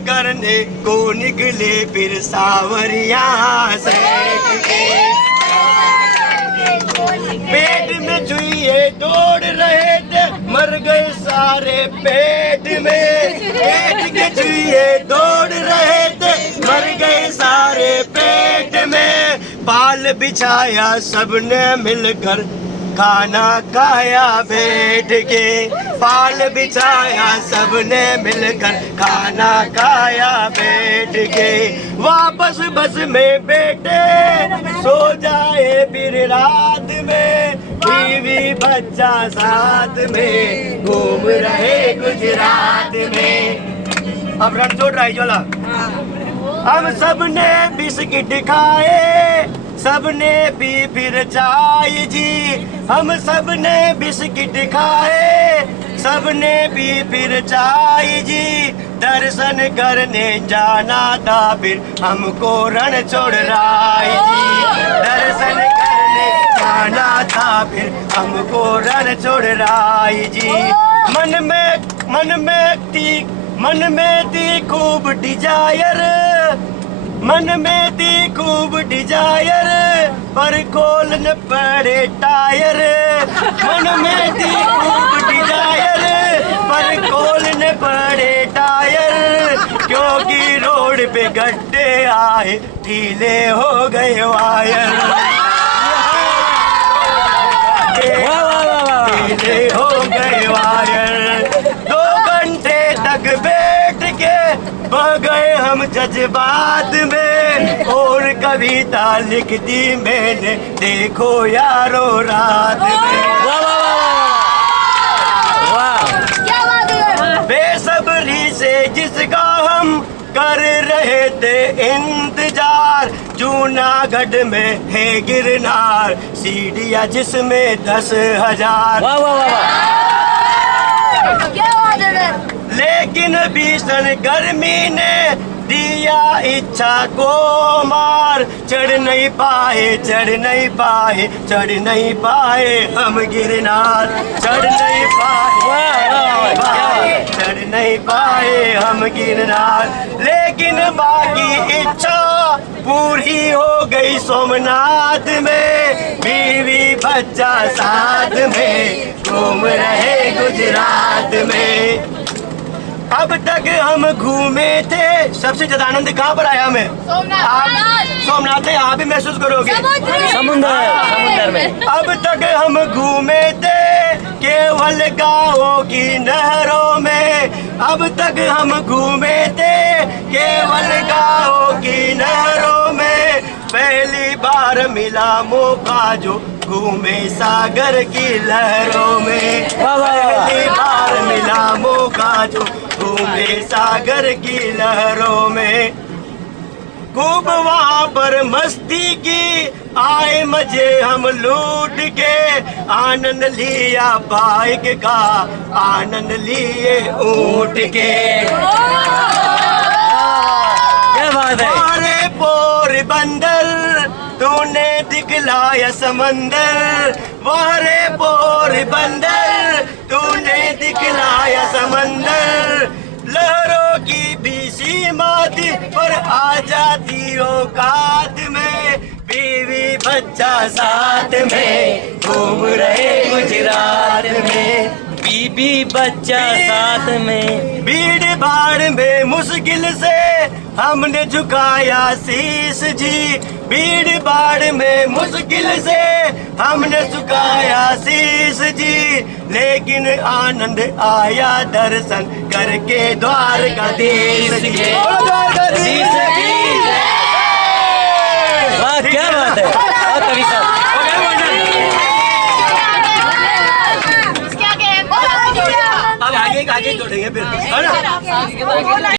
करने को निकले फिर सावरिया से। पेट में चूहे दौड़ रहे थे मर गए सारे पेट में। पेट के चूहे दौड़ रहे थे मर गए सारे पेट में। पाल बिछाया सबने मिलकर खाना खाया बैठ के। पाल बिछाया सबने मिलकर खाना खाया बैठ के। वापस बस में बैठे सो जाए फिर रात में। बीवी बच्चा साथ में घूम रहे गुजरात में। अब रणछोड़ रहा है जोला। हम सबने बिस्किट खाए सबने पी फिर चाय जी। हम सबने बिस्किट खाए सबने पी फिर चाय जी। दर्शन करने जाना था फिर हमको रणछोड़ राय जी। दर्शन करने जाना था फिर हमको रणछोड़ राय जी। मन में थी खूब डिजायर। मन में थी खूब डिजायर पर खोल न पड़े टायर। मन में थी खूब डिजायर पर खोल न पड़े टायर। क्योंकि रोड पे गड्ढे आए ढीले हो गए वायर। ढीले हो गए वायर। 2 घंटे तक बैठ के बह गए हम जज्बात में। और कविता लिख दी मैंने देखो यारो रात में। बेसब्री से जिसका हम कर रहे थे इंतजार। जूनागढ़ में है गिरनार सीढ़ियाँ जिसमें 10,000। लेकिन भीषण गर्मी ने दिया इच्छा को मार। चढ़ नहीं पाए चढ़ नहीं पाए चढ़ नहीं पाए हम गिरनार। चढ़ नहीं पाए चढ़ नहीं पाए हम गिरनार। लेकिन बाकी इच्छा पूरी हो गई सोमनाथ में। बीवी बच्चा साथ में घूम रहे गुजरात में। अब तक हम घूमे थे सबसे ज्यादा आनंद कहाँ पर आया हमें? सोमनाथ है। यहाँ भी महसूस करोगे समुद्र में। अब तक हम घूमे थे केवल गाँवों की नहरों में। अब तक हम घूमे थे केवल गाँवों की नहरों में। पहली बार मिला मौका जो घूमे सागर की लहरों में। पहली बार मिला मौका जो घूमे सागर की लहरों में। खूब वहाँ पर मस्ती की आए मजे हम लूट के। आनंद लिया बाइक का आनंद लिए ऊँट के। क्या बात है। अरे पोरबंदर तूने दिखलाया समंदर। वारे पोरबंदर तूने दिखलाया समंदर। लहरों की भी सीमा थी पर आ जाती औकात में। बीवी बच्चा साथ में घूम रहे गुजरात में। बीवी बच्चा साथ में। भीड़ भाड़ में मुश्किल से हमने झुकाया शीश जी। भीड़ भाड़ में मुश्किल से हमने झुकाया शीश जी। लेकिन आनंद आया दर्शन करके द्वारकाधीश के। वाह क्या बात है कवि साहब। अब आगे जोड़ेंगे फिर है ना।